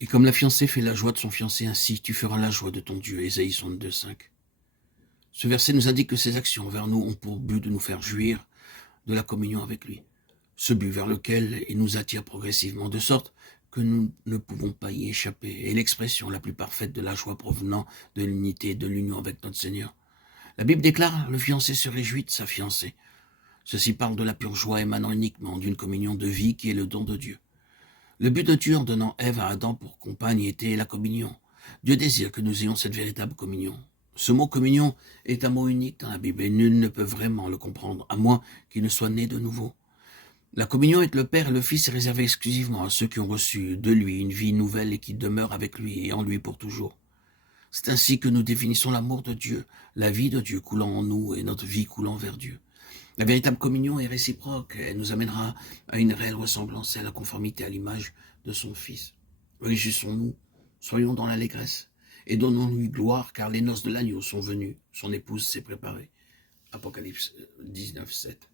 Et comme la fiancée fait la joie de son fiancé, ainsi tu feras la joie de ton Dieu. Ésaïe 62, 5. Ce verset nous indique que ses actions envers nous ont pour but de nous faire jouir de la communion avec lui. Ce but vers lequel il nous attire progressivement, de sorte que nous ne pouvons pas y échapper, est l'expression la plus parfaite de la joie provenant de l'unité et de l'union avec notre Seigneur. La Bible déclare: le fiancé se réjouit de sa fiancée. Ceci parle de la pure joie émanant uniquement d'une communion de vie qui est le don de Dieu. Le but de Dieu en donnant Ève à Adam pour compagne était la communion. Dieu désire que nous ayons cette véritable communion. Ce mot communion est un mot unique dans la Bible et nul ne peut vraiment le comprendre, à moins qu'il ne soit né de nouveau. La communion avec le Père et le Fils est réservée exclusivement à ceux qui ont reçu de lui une vie nouvelle et qui demeurent avec lui et en lui pour toujours. C'est ainsi que nous définissons l'amour de Dieu, la vie de Dieu coulant en nous et notre vie coulant vers Dieu. La véritable communion est réciproque, elle nous amènera à une réelle ressemblance et à la conformité à l'image de son Fils. Réjouissons-nous, soyons dans l'allégresse, et donnons-lui gloire, car les noces de l'agneau sont venues, son épouse s'est préparée. Apocalypse 19, 7.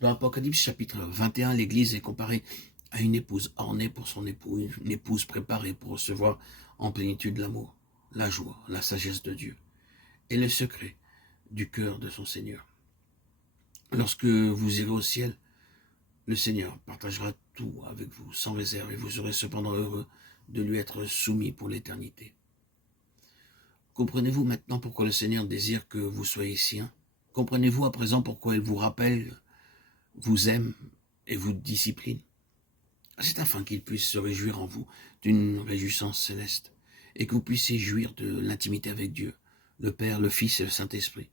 Dans Apocalypse chapitre 21, l'Église est comparée à une épouse ornée pour son époux, une épouse préparée pour recevoir en plénitude l'amour, la joie, la sagesse de Dieu, et le secret du cœur de son Seigneur. Lorsque vous irez au ciel, le Seigneur partagera tout avec vous, sans réserve, et vous serez cependant heureux de lui être soumis pour l'éternité. Comprenez-vous maintenant pourquoi le Seigneur désire que vous soyez sien? Comprenez-vous à présent pourquoi il vous rappelle, vous aime et vous discipline? C'est afin qu'il puisse se réjouir en vous d'une réjouissance céleste, et que vous puissiez jouir de l'intimité avec Dieu, le Père, le Fils et le Saint-Esprit,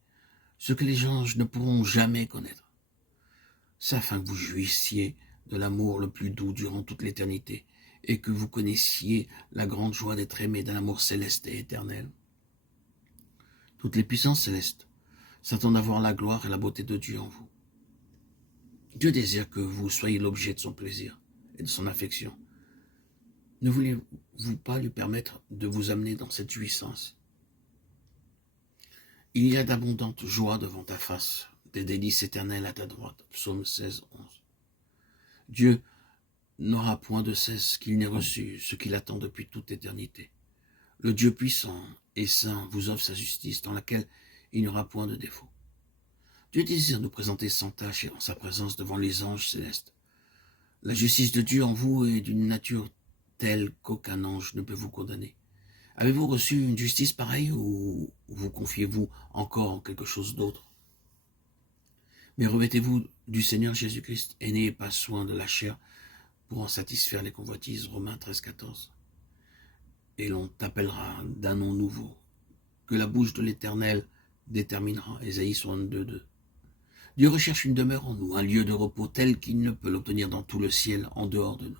ce que les anges ne pourront jamais connaître. C'est afin que vous jouissiez de l'amour le plus doux durant toute l'éternité, et que vous connaissiez la grande joie d'être aimé d'un amour céleste et éternel. Toutes les puissances célestes s'attendent à voir la gloire et la beauté de Dieu en vous. Dieu désire que vous soyez l'objet de son plaisir et de son affection. Ne voulez-vous pas lui permettre de vous amener dans cette jouissance? Il y a d'abondantes joies devant ta face, des délices éternelles à ta droite. Psaume 16, 11. Dieu n'aura point de cesse qu'il n'ait reçu ce qu'il attend depuis toute éternité. Le Dieu puissant et saint vous offre sa justice dans laquelle il n'y aura point de défaut. Dieu désire nous présenter sans tache et en sa présence devant les anges célestes. La justice de Dieu en vous est d'une nature telle qu'aucun ange ne peut vous condamner. Avez-vous reçu une justice pareille ou vous confiez-vous encore en quelque chose d'autre? Mais revêtez-vous du Seigneur Jésus-Christ et n'ayez pas soin de la chair pour en satisfaire les convoitises. Romains 13, 14. Et l'on t'appellera d'un nom nouveau, que la bouche de l'Éternel déterminera. Ésaïe 62, 2. Dieu recherche une demeure en nous, un lieu de repos tel qu'il ne peut l'obtenir dans tout le ciel en dehors de nous.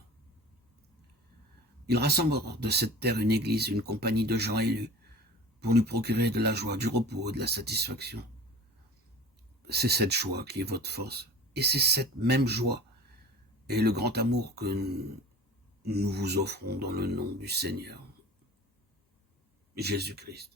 Il rassemble de cette terre une église, une compagnie de gens élus, pour nous procurer de la joie, du repos et de la satisfaction. C'est cette joie qui est votre force, et c'est cette même joie et le grand amour que nous vous offrons dans le nom du Seigneur Jésus-Christ.